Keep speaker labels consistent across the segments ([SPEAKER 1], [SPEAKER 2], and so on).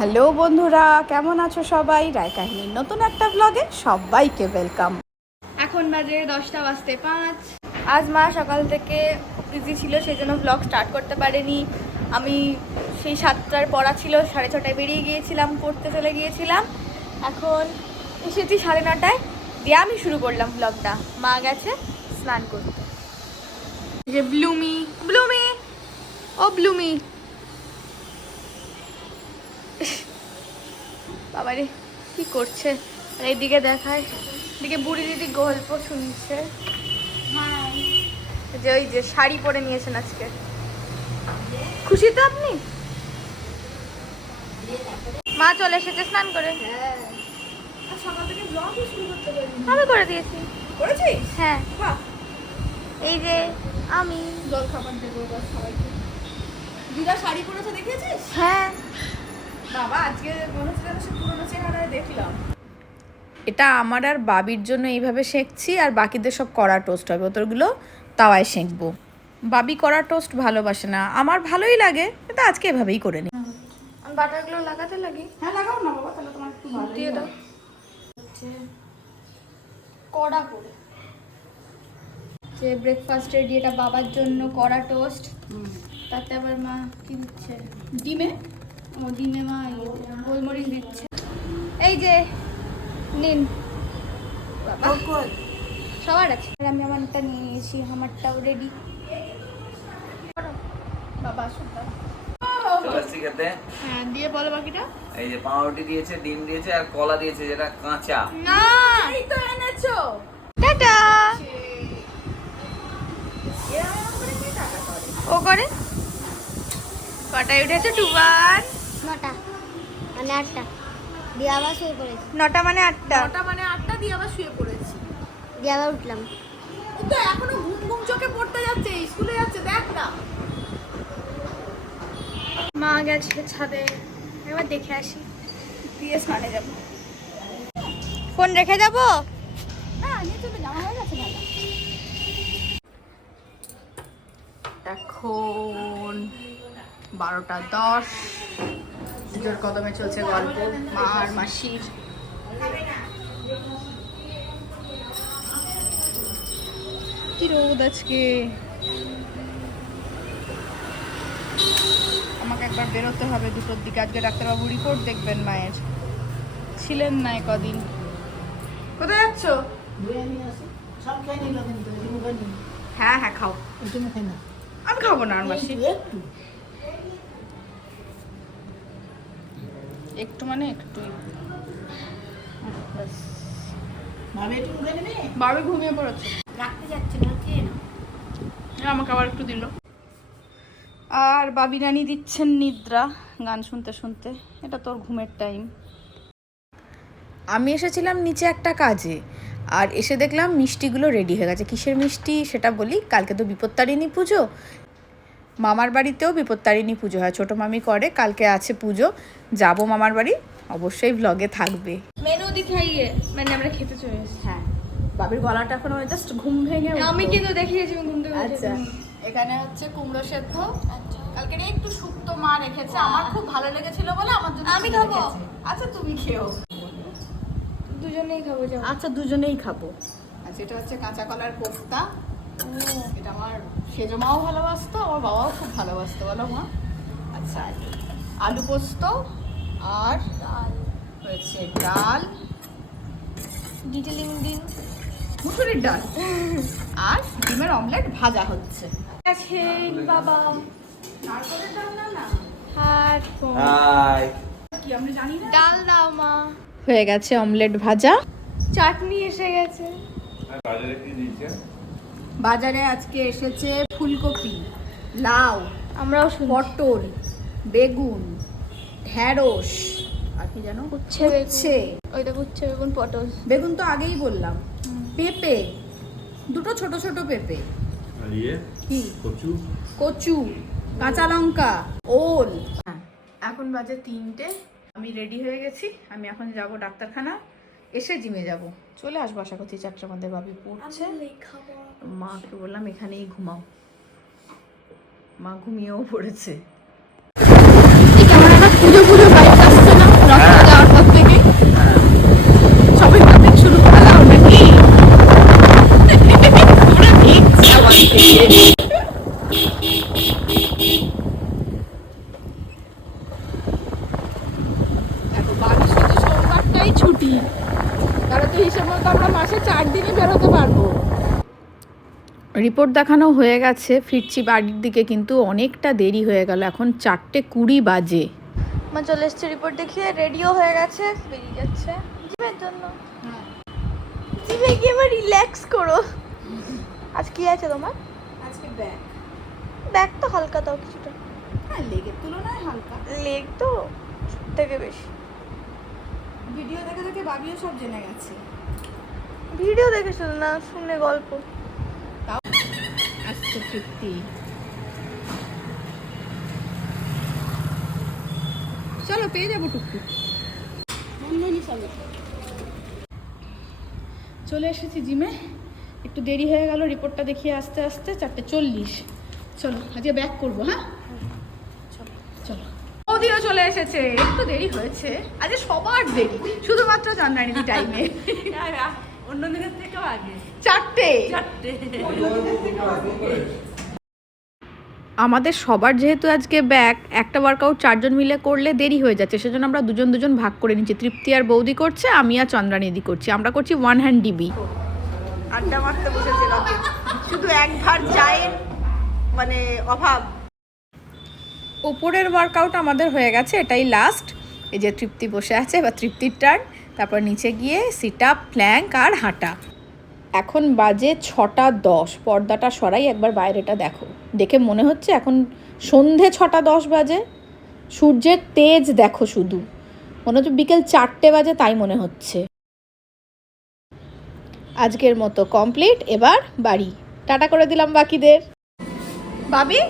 [SPEAKER 1] Hello বন্ধুরা কেমন আছো সবাই? রায় কাহিনীর নতুন একটা ব্লগে সবাইকে ওয়েলকাম
[SPEAKER 2] এখন বাজে দশটা বাজতে পাঁচ। আজ মা সকাল থেকে বিজি ছিল সেই জন্য ব্লগ স্টার্ট করতে পারেনি। আমি সেই সাতটার পড়া ছিল সাড়ে ছটায় বেরিয়ে গিয়েছিলাম পড়তে চলে গিয়েছিলাম। এখন এসেছি সাড়ে নটায়। দিয়ে আমি শুরু করলাম ব্লগটা মা গেছে স্নান করতে। যে ব্লুমি। ব্লুমি! ও ব্লুমি! বাবারে কি করছে? আর এইদিকে দেখায় এদিকে বুড়ি দিদি গল্প শুনছে। যে ওই যে শাড়ি পরে নিয়েছেন আজকে। খুশি তো আপনি? মা চলে এসেছে স্নান করে। আমি করে দিয়েছি। হ্যাঁ। এই যে আমি।
[SPEAKER 1] জল খাবার দেবো সবাইকে। দিদা শাড়ি পরেছে দেখেছিস
[SPEAKER 2] হ্যাঁ।
[SPEAKER 1] বাবা আজকে মনে হচ্ছে যেন সে পুরোনো চেহারায় দেখলাম। এটা আমার আর বাবির জন্য এইভাবে সেঁকছি আর বাকিদের সব কড়া টোস্ট হবে। ওদেরগুলো তাওয়ায় সেঁকবো। বাবি কড়া টোস্ট ভালোবাসে না। আমার ভালোই লাগে কিন্তু আজকে এভাবেই করে নিই
[SPEAKER 2] আমি বাটারগুলো লাগাতে লাগি।
[SPEAKER 1] হ্যাঁ লাগাও না বাবা তাহলে তোমার একটু ভালো
[SPEAKER 2] দিয়ে দাও। কড়া করে। যে ব্রেকফাস্ট রেডি এটা বাবার জন্য কড়া টোস্ট তাতে আবার মা কি দিচ্ছে?
[SPEAKER 1] ডিমে?
[SPEAKER 2] ইয়ে গোলমরিচ দিচ্ছে। এই যে নিন। সবার আছে। আর আমি আমারটা নিয়ে নিয়েছি আমারটাও রেডি
[SPEAKER 1] বাবা
[SPEAKER 2] হ্যাঁ দিয়ে বলো বাকিটা।
[SPEAKER 3] এই যে পাউরুটি দিয়েছে ডিম দিয়েছে আর কলা দিয়েছে যেটা কাঁচা।
[SPEAKER 2] না।
[SPEAKER 1] এই তো এনেছো।
[SPEAKER 2] টাটা। ও করে। কটায় উঠেছে? টুবার
[SPEAKER 4] নটা মানে আটটা। দিয়ে আবার শুয়ে পড়েছি।
[SPEAKER 2] নটা মানে আটটা?
[SPEAKER 1] নটা মানে আটটা দিয়ে আবার শুয়ে পড়েছি।
[SPEAKER 4] দিয়ে আবার উঠলাম।
[SPEAKER 1] কিন্তু এখনও ঘুম ঘুম চোখে পড়তে যাচ্ছে স্কুলে যাচ্ছে দেখ না।
[SPEAKER 2] মা গেছে ছাদে। এবার দেখে আসি। দিয়ে স্নানে যাব। ফোন রেখে যাব?
[SPEAKER 1] হ্যাঁ তো হয়ে এখন বারোটা দশ। জোর কদমে চলছে গল্প মা আর মাসির কি রোদ আজকে? আমাকে একবার বেরোতে হবে দুটোর দিকে। আজকে ডাক্তারবাবু রিপোর্ট দেখবেন মায়ের। ছিলেন না কদিন। কোথায় যাচ্ছ? হ্যাঁ হ্যাঁ খাও। আমি খাব না আর মাসি। একটু। মানে একটু বাবু ঘুমিয়ে পড়েছে।
[SPEAKER 4] রাখতে যাচ্ছে না খেয়ে না
[SPEAKER 1] আমাকে আবার একটু দিল। আর বাবি রানী দিচ্ছেন নিদ্রা গান শুনতে শুনতে। এটা তোর ঘুমের টাইম। আমি এসেছিলাম নিচে একটা কাজে আর এসে দেখলাম মিষ্টিগুলো রেডি হয়ে গেছে। কিসের মিষ্টি? সেটা বলি কালকে তো বিপত্তারিণী পুজো। মামার বাড়িতেও বিপত্তারিণী পুজো হয়। ছোটো মামি করে কালকে আছে পুজো। যাব মামার বাড়ি অবশ্যই ব্লগে থাকবে।
[SPEAKER 2] মেনু দেখাইয়ে মানে আমরা খেতে চলে এসেছি।
[SPEAKER 1] হ্যাঁ বাবির গলাটা এখন জাস্ট ঘুম ভেঙে
[SPEAKER 2] আমি কিন্তু দেখিয়েছি ঘুম থেকে
[SPEAKER 1] আচ্ছা এখানে হচ্ছে কুমড়ো সেদ্ধ। কালকে না একটু শুক্তো মা রেখেছে। আমার খুব ভালো লেগেছিল বলে আমার জন্য
[SPEAKER 2] আমি খাব।
[SPEAKER 1] আচ্ছা তুমি খেও।
[SPEAKER 2] দুজনেই খাব
[SPEAKER 1] আচ্ছা দুজনেই খাব। আচ্ছা এটা হচ্ছে কাঁচা কলার কোফতা। এটা আমার সেজো মাও ভালোবাসতো আমার বাবাও খুব ভালোবাসতো বলো মা? আচ্ছা আলু পোস্ত আর হয়েছে ডাল।
[SPEAKER 2] ডিটেলিং দিন।
[SPEAKER 1] মুসুরির ডাল। আর ডিমের অমলেট ভাজা হচ্ছে।
[SPEAKER 2] আছে বাবা।
[SPEAKER 1] নারকেলের ডাল না না?
[SPEAKER 2] আর
[SPEAKER 1] কি আমরা জানি না?
[SPEAKER 2] ডাল দাও মা।
[SPEAKER 1] হয়ে গেছে অমলেট ভাজা।
[SPEAKER 2] চাটনি এসে গেছে।
[SPEAKER 3] বাজারে কি দিয়েছে
[SPEAKER 1] বাজারে আজকে এসেছে ফুলকপি লাউ
[SPEAKER 2] আমরাও
[SPEAKER 1] পটল বেগুন ঢ্যাঁড়স আর কি জানো
[SPEAKER 2] উচ্ছে বেগুন।
[SPEAKER 1] উচ্ছে।
[SPEAKER 2] ওই দেখো উচ্ছে বেগুন পটল।
[SPEAKER 1] বেগুন তো আগেই বললাম। পেঁপে। দুটো ছোট ছোট পেঁপে।
[SPEAKER 5] ইয়ে?
[SPEAKER 1] কি?
[SPEAKER 5] কচু।
[SPEAKER 1] কচু কাঁচা লঙ্কা ওল। এখন বাজে তিনটে। আমি রেডি হয়ে গেছি। আমি এখন যাব ডাক্তারখানা। এসে জিমে যাব। চলে আসব আশা করছি চারটার মধ্যে বাবি পড়ছে। মাকে বললাম এখানেই ঘুমাও। মা ঘুমিয়েও পড়েছে
[SPEAKER 2] কেমন একটা পুজো পুজো ভাইব আসছে
[SPEAKER 1] দিনেই ছুটি তাহলে তো হিসেব মতো আমরা মাসে চার দিনই বেরোতে পারব রিপোর্ট দেখানো হয়ে গেছে ফিরছি বাড়ির দিকে কিন্তু অনেকটা দেরি হয়ে গেল এখন চারটে কুড়ি বাজে।
[SPEAKER 2] মা চলে এসছে রিপোর্ট দেখিয়ে রেডিও হয়ে গেছে বেরিয়ে যাচ্ছে। জিমের জন্য। জিমে গিয়ে এবার রিল্যাক্স করো। আজ কি আছে তোমার?
[SPEAKER 1] আজকে ব্যাগ।
[SPEAKER 2] ব্যাগ তো হালকা তাও কিছুটা।
[SPEAKER 1] হ্যাঁ লেগের তুলনায় হালকা।
[SPEAKER 2] লেগ তো সব থেকে বেশি।
[SPEAKER 1] ভিডিও দেখে দেখে বাবিও সব জেনে গেছে।
[SPEAKER 2] ভিডিও দেখে শুধু না শুনে গল্প।
[SPEAKER 1] আসছে তৃপ্তি চলো পেয়ে যাব টুকটুক। চলে। এসেছি জিমে। একটু দেরি হয়ে গেল রিপোর্টটা দেখিয়ে আস্তে আস্তে চারটে চল্লিশ। চলো আজকে ব্যাক করব হ্যাঁ? চলো। চলো বৌদিও চলে এসেছে একটু দেরি হয়েছে। আজ সবার দেরি শুধুমাত্র চন্দ্রাণী টাইমে
[SPEAKER 5] অন্য দিনের থেকেও আগে।
[SPEAKER 1] চারটে।
[SPEAKER 5] চারটে।
[SPEAKER 1] আমাদের সবার যেহেতু আজকে ব্যাক একটা ওয়ার্কআউট চারজন মিলে করলে দেরি হয়ে যাচ্ছে সেজন্য আমরা দুজন দুজন ভাগ করে নিচ্ছি। তৃপ্তি আর বৌদি করছে আমি আর চন্দ্রানিদি করছি। আমরা করছি ওয়ান হ্যান্ড ডিবি
[SPEAKER 5] আড্ডা মারতে বসেছিলাম শুধু এক ধার চায়ের মানে অভাব।
[SPEAKER 1] ওপরের ওয়ার্কআউট আমাদের হয়ে গেছে এটাই লাস্ট এই যে তৃপ্তি বসে আছে বা তৃপ্তির টার্ন তারপর নিচে গিয়ে সিট আপ প্ল্যাঙ্ক আর হাঁটা। এখন বাজে ছটা দশ। পর্দাটা সরাই একবার বাইরেটা দেখো। দেখে মনে হচ্ছে এখন সন্ধে ছটা দশ বাজে। সূর্যের তেজ দেখো শুধু। মনে হচ্ছে বিকেল চারটে বাজে তাই মনে হচ্ছে। আজকের মতো কমপ্লিট এবার বাড়ি। টাটা করে দিলাম বাকিদের। বাবি?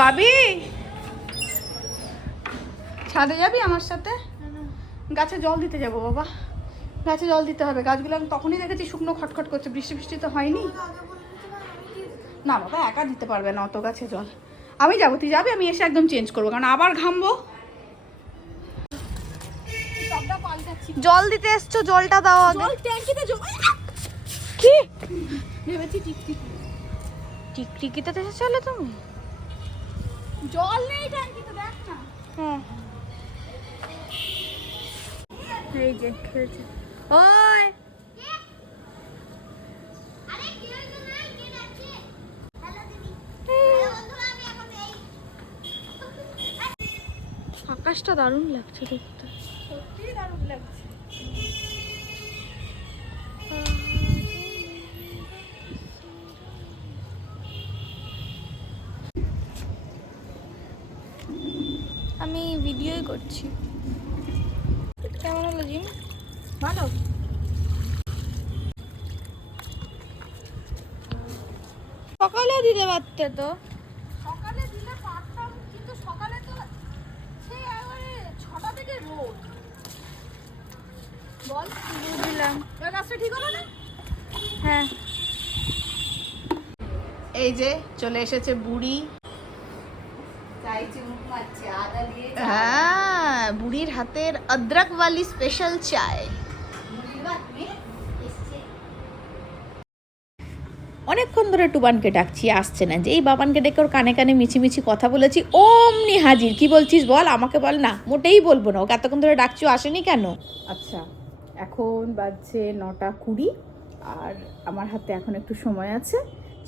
[SPEAKER 1] বাবি? ছাদে যাবি আমার সাথে? গাছে জল দিতে যাব বাবা। গাছে জল দিতে হবে। গাছগুলো আমি তখনই দেখেছি শুকনো খটখট করছে। বৃষ্টি বৃষ্টি তো হয়নি। না বাবা একা দিতে পারবে না অত গাছে জল। আমি যাব তুই যাবি? আমি এসে একদম চেঞ্জ করব। কারণ আবার ঘামবো।
[SPEAKER 2] জল দিতে এসছো জলটা দাও
[SPEAKER 1] জল ট্যাঙ্কিতে কি? ভেবেছি
[SPEAKER 2] টিকটিকিতে এসেছিলে তুমি?
[SPEAKER 1] জল নেই ট্যাঙ্কিতে দেখ না।
[SPEAKER 2] হ্যাঁ। এই যে খেলছে। ওই! আকাশটা দারুণ লাগছে দেখতে। সকালে দিতে পারতে তো।
[SPEAKER 1] সকালে দিলে পারতাম কিন্তু সকালে তো সেই একেবারে ছটা থেকে রোদ। বল
[SPEAKER 2] বুঝলাম
[SPEAKER 1] এবার কাজটা ঠিক হলো না?
[SPEAKER 2] হ্যাঁ।
[SPEAKER 1] এই যে চলে এসেছে বুড়ি।
[SPEAKER 5] চাই চুমুক মারছে আদা দিয়ে
[SPEAKER 1] হ্যাঁ বুড়ির হাতের অদ্রক वाली স্পেশাল চায় অনেকক্ষণ ধরে টুবানকে ডাকছি, আসছে না। যেই বাবানকে ডেকে ওর কানে কানে মিছিমিছি কথা বলেছি, অমনি হাজির, কি বলছিস বল? আমাকে বল না, মোটেই বলব না। ওকে এতক্ষণ ধরে ডাকছি, আসেনি কেন? আচ্ছা এখন বাজছে নটা কুড়ি, আর আমার হাতে এখন একটু সময় আছে।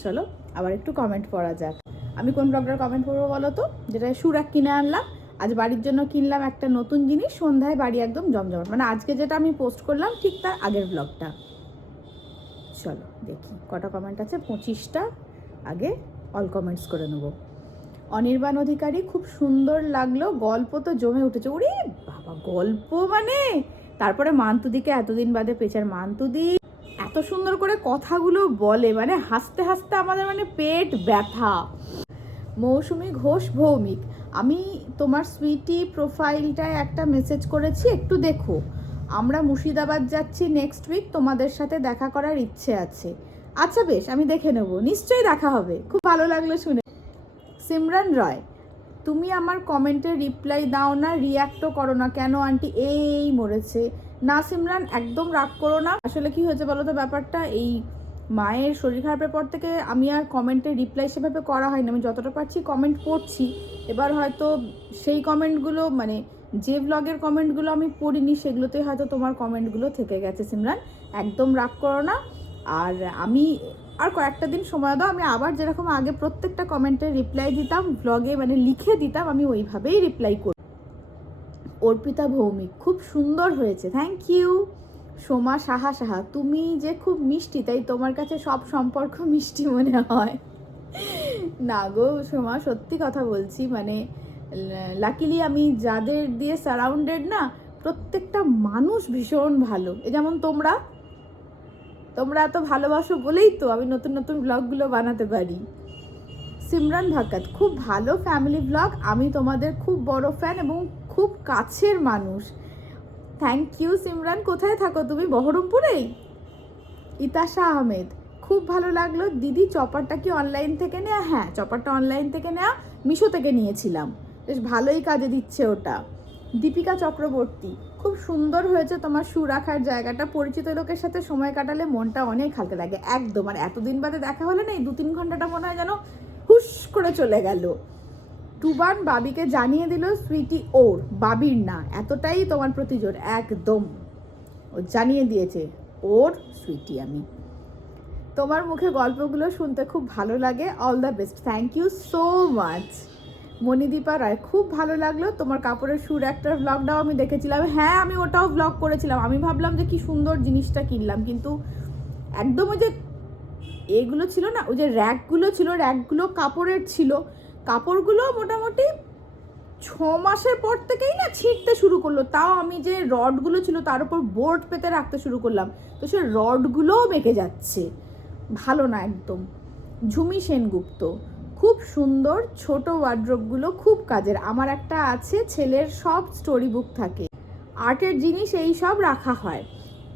[SPEAKER 1] চলো, আবার একটু কমেন্ট পড়া যাক। আমি কোন ব্লগটার কমেন্ট করব বলো তো? যেটা সুরাক কিনে আনলাম। আজ বাড়ির জন্য কিনলাম একটা নতুন জিনিস, সন্ধ্যায় বাড়ি একদম জমজমাট। মানে আজকে যেটা আমি পোস্ট করলাম, ঠিক তার আগের ব্লগটা। চলো, দেখি। কটা কমেন্ট আছে? পঁচিশটা। আগে অল কমেন্টস করে নেব। অনির্বাণ অধিকারী, খুব সুন্দর লাগল। গল্প তো জমে উঠেছে। ওরে বাবা, গল্প মানে? তারপরে মান্তুদিকে এতদিন বাদে পেছার মান্তুদি এত সুন্দর করে কথাগুলো বলে মানে হাসতে হাসতে আমাদের মানে পেট ব্যথা। মৌসুমি ঘোষ ভৌমিক, আমি তোমার সুইটি প্রোফাইলটায় একটা মেসেজ করেছি, একটু দেখো। আমরা মুর্শিদাবাদ যাচ্ছি নেক্সট উইক তোমাদের সাথে দেখা করার ইচ্ছে আছে। আচ্ছা বেশ, আমি দেখে নেব। নিশ্চয়ই দেখা হবে। খুব ভালো লাগল শুনে। সিমরান রয়, তুমি আমার কমেন্টের রিপ্লাই দাও না রিয়াক্টও করো না। কেন আন্টি? এই মরেছে। না সিমরান, একদম রাগ করো না। আসলে কি হয়েছে বলো তো ব্যাপারটা? এই মায়ের শরীর খারাপের পর থেকে আমি আর কমেন্টের রিপ্লাই সেভাবে করা হয়নি। আমি যতটা পারছি কমেন্ট করছি। এবার হয়তো সেই কমেন্টগুলো মানে যে ব্লগের কমেন্টগুলো আমি পড়িনি সেগুলোতে হয়তো তোমার কমেন্টগুলো থেকে গেছে, সিমরান। একদম রাগ করো না। আর আমি আর কয়েকটা দিন সময় দাও, আমি আবার যেরকম আগে প্রত্যেকটা কমেন্টে রিপ্লাই দিতাম ব্লগে মানে লিখে দিতাম, আমি ওইভাবেই রিপ্লাই করি অর্পিতা ভৌমিক, খুব সুন্দর হয়েছে থ্যাংক ইউ সোমা সাহা সাহা, তুমি যে খুব মিষ্টি, তাই তোমার কাছে সব সম্পর্ক মিষ্টি মনে হয়। না গো সোমা, সত্যি কথা বলছি মানে লাকিলি আমি যাদের দিয়ে সারাউন্ডেড না, প্রত্যেকটা মানুষ ভীষণ ভালো। এ যেমন তোমরা তোমরা এত ভালোবাসো বলেই তো আমি নতুন নতুন ব্লগগুলো বানাতে পারি। সিমরান ভাকাত, খুব ভালো ফ্যামিলি ব্লগ আমি তোমাদের খুব বড় ফ্যান এবং খুব কাছের মানুষ। থ্যাংক ইউ সিমরান, কোথায় থাকো তুমি? বহরমপুরেই ইতাশা আহমেদ, খুব ভালো লাগল। দিদি, চপারটা কি অনলাইন থেকে নেওয়া হ্যাঁ চপারটা অনলাইন থেকে নেওয়া মিশো থেকে নিয়েছিলাম। বেশ ভালোই কাজে দিচ্ছে ওটা। দীপিকা চক্রবর্তী, খুব সুন্দর হয়েছে তোমার শু রাখার জায়গাটা। পরিচিত লোকের সাথে সময় কাটালে মনটা অনেক হালকা লাগে, একদম। আর এতদিন বাদে দেখা হলে না, এই দু তিন ঘন্টাটা মনে হয় যেন হুশ করে চলে গেল। টুবান বাবিকে জানিয়ে দিল, সুইটি ওর, বাবির না, এতটাই তোমার প্রতি জোর। একদম। ও জানিয়ে দিয়েছে, ওর সুইটি আমি। তোমার মুখে গল্পগুলো শুনতে খুব ভালো লাগে। All the best thank you so much Manidipa Roy, খুব ভালো লাগল। তোমার কাপড়ের সুর, একটা ব্লগটাও আমি দেখেছিলাম। হ্যাঁ আমি ওটাও ব্লগ করেছিলাম। আমি ভাবলাম যে কি সুন্দর জিনিসটা কিনলাম। কিন্তু একদম ওই যে এগুলো ছিল না, ওই যে র্যাকগুলো ছিল, র্যাকগুলো কাপড়ের ছিল। কাপড়গুলো মোটামুটি ছ মাসের পর থেকেই না ছিঁড়তে শুরু করল। তাও আমি যে রডগুলো ছিল, তার উপর বোর্ড পেতে রাখতে শুরু করলাম। তো সে রডগুলোও বেঁকে যাচ্ছে। ভালো না একদম। ঝুমি সেনগুপ্ত। খুব সুন্দর ছোট ওয়ার্ড্রপগুলো খুব কাজের। আমার একটা আছে, ছেলের সব স্টোরি বুক থাকে। আর্টের জিনিস এই সব রাখা হয়।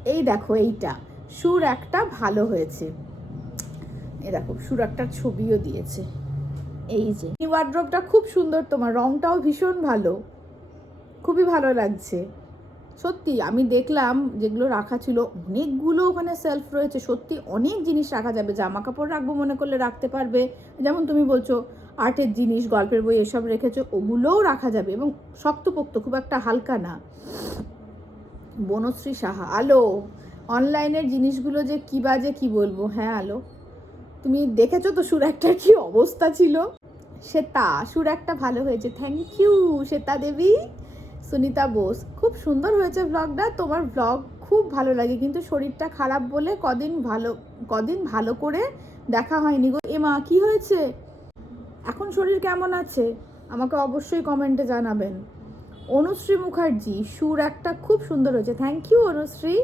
[SPEAKER 1] এই দেখো এইটা। সুর একটা ভালো হয়েছে। এই দেখো, সুর একটা ছবিও দিয়েছে। এই যে, এই ওয়ার্ড্রপটা খুব সুন্দর। তোমার রংটাও ভীষণ ভালো। খুবই ভালো লাগছে। সত্যি, আমি দেখলাম যেগুলো রাখা ছিল, অনেকগুলো ওখানে সেলফ রয়েছে। সত্যি, অনেক জিনিস রাখা যাবে জামা কাপড় রাখব মনে করলে রাখতে পারবে। যেমন তুমি বলছো, আর্টের জিনিস, গল্পের বই এসব রেখেছো, ওগুলোও রাখা যাবে এবং শক্তপোক্ত, খুব একটা হালকা না। বনশ্রী সাহা, আলো, অনলাইনের জিনিসগুলো যে কী বাজে কি বলব? হ্যাঁ আলো। তুমি দেখেছ তো সুর একটার কি অবস্থা ছিল? শ্বেতা সুর একটা ভালো হয়েছে। Thank you Shweta Devi. Sunita Bose, খুব সুন্দর হয়েছে ব্লগটা তোমার ব্লগ খুব ভালো লাগে, কিন্তু শরীরটা খারাপ বলে কদিন ভালো কদিন ভালো করে দেখা হয়নি গো। এমা, কি হয়েছে? এখন শরীর কেমন আছে? আমাকে অবশ্যই কমেন্টে জানাবেন। অনুশ্রী মুখার্জি, সুর একটা খুব সুন্দর হয়েছে। Thank you Anushree.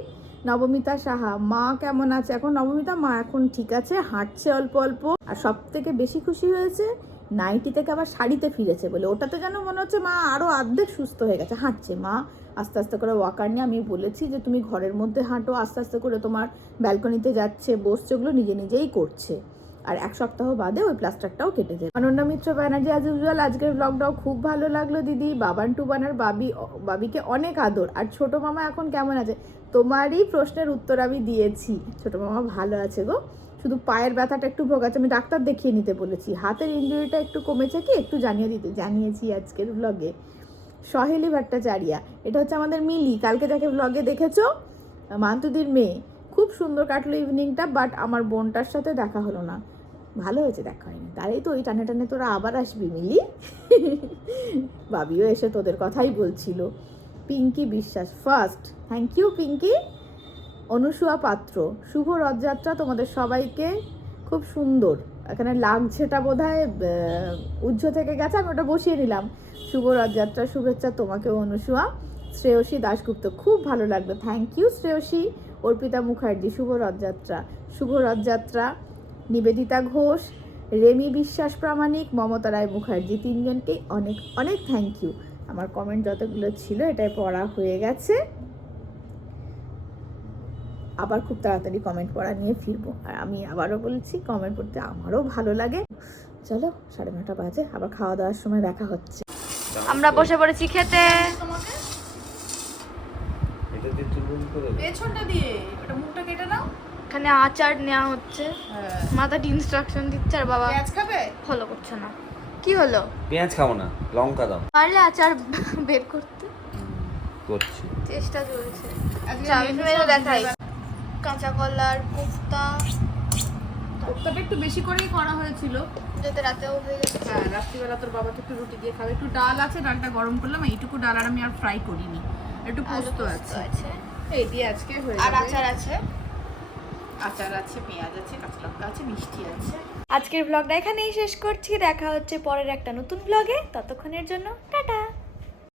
[SPEAKER 1] Nabamita Saha, মা কেমন আছে? এখন নবমিতা, মা এখন ঠিক আছে, হাঁটছে অল্প অল্প। আর সব থেকে বেশি খুশি হয়েছে নাইটি থেকে আবার শাড়িতে ফিরেছে বলে। ওটাতে যেন মনে হচ্ছে মা আরও অর্ধেক সুস্থ হয়ে গেছে। হাঁটছে মা। আস্তে আস্তে করে ওয়াকার নিয়ে আমি বলেছি যে, তুমি ঘরের মধ্যে হাঁটো। আস্তে আস্তে করে তোমার ব্যালকনিতে যাচ্ছে, বসছে। ওগুলো নিজে নিজেই করছে। আর এক সপ্তাহ বাদে ওই প্লাস্টারটাও কেটে যায়। অনন্যা মিত্র ব্যানার্জি আজ ইউজুয়াল আজকের ব্লগটাও খুব ভালো লাগল দিদি। বাবান টুবানার বাবি বাবিকে অনেক আদর। আর ছোট মামা এখন কেমন আছে? তোমারই প্রশ্নের উত্তর আমি দিয়েছি। ছোট মামা ভালো আছে গো। শুধু পায়ের ব্যথাটা একটু ভোগাচ্ছে, আমি ডাক্তার দেখিয়ে নিতে বলেছি। হাতের ইঞ্জুরিটা একটু কমেছে কি? একটু জানিয়ে দিতে, জানিয়েছি আজকের ব্লগে সহেলি ভট্টাচারিয়া, এটা হচ্ছে আমাদের মিলি, কালকে যাকে ব্লগে দেখেছ? মান্তুদির মেয়ে। খুব সুন্দর কাটলো ইভিনিংটা বাট আমার বোনটার সাথে দেখা হলো না। ভালো হয়েছে দেখা হয়নি। তাই তো ওই টানে টানে তোরা আবার আসবি মিলি। বাবিও এসে তোদের কথাই বলছিল। Pinki Biswas first thank you Pinki. Anusuya Patra. শুভ রথযাত্রা তোমাদের সবাইকে। খুব সুন্দর। এখানে লাগছেটা বোধ হয় উজ্জ্ব থেকে গেছে, আমি ওটা বসিয়ে নিলাম। শুভ রথযাত্রা, শুভেচ্ছা তোমাকেও অনুসুয়া। শ্রেয়সী দাশগুপ্ত, খুব ভালো লাগল। Thank you Shreyasi. Arpita Mukherjee, শুভ রথযাত্রা। শুভ রথযাত্রা, নিবেদিতা ঘোষ, রেমি বিশ্বাস প্রামাণিক, মমতা রায় মুখার্জি, তিনজনকেই অনেক অনেক থ্যাংক ইউ আমার কমেন্ট যতগুলো ছিল, এটাই পড়া হয়ে গেছে। আবার খুব তাড়াতাড়ি কমেন্ট পড়া নিয়ে ফিরবো। আর আমি আবারও বলছি কমেন্ট পড়তে আমারও ভালো লাগে। চলো সাড়ে নটা বাজে আবার খাওয়া দাওয়ার সময় দেখা হচ্ছে।
[SPEAKER 2] আমরা বসে পড়েছি খেতে।
[SPEAKER 3] এটা দিয়ে চুলবুল করে দে।
[SPEAKER 1] পেছনটা দিয়ে ওটা মুখটা কেটে নাও।
[SPEAKER 2] এখানে আচার নেওয়া হচ্ছে।
[SPEAKER 1] হ্যাঁ।
[SPEAKER 2] মাথা ইনস্ট্রাকশন দিচ্ছে আর বাবা
[SPEAKER 1] পেঁয়াজ খাবে?
[SPEAKER 2] ফলো করছে না। কি হলো?
[SPEAKER 3] পেঁয়াজ খাব না লঙ্কা দাও।
[SPEAKER 2] পারলে আচার বের করতে।
[SPEAKER 3] করছি।
[SPEAKER 2] চেষ্টা চলছে।
[SPEAKER 1] আজকে
[SPEAKER 2] দেখাই। কাঁচা কলার কোফতা।
[SPEAKER 1] কোপ্তাটা একটু বেশি করেই করা হয়েছিল।
[SPEAKER 2] যাতে রাতেও হয়ে গেছে।
[SPEAKER 1] হ্যাঁ রাত্রিবেলা তোর বাবা তো একটু রুটি দিয়ে খাবে। একটু ডাল আছে ডালটা গরম করলাম। এইটুকু ডাল আর আমি আর ফ্রাই করিনি। একটু পোস্ত আছে। এই দিয়ে আজকে হয়ে
[SPEAKER 2] আর আচার আছে?
[SPEAKER 1] আচার আছে পেঁয়াজ আছে কাঁচা লঙ্কা আছে মিষ্টি আছে।
[SPEAKER 2] আজকের ব্লগটা এখানেই শেষ করছি। দেখা হচ্ছে পরের একটা নতুন ব্লগে ততক্ষণের জন্য টাটা!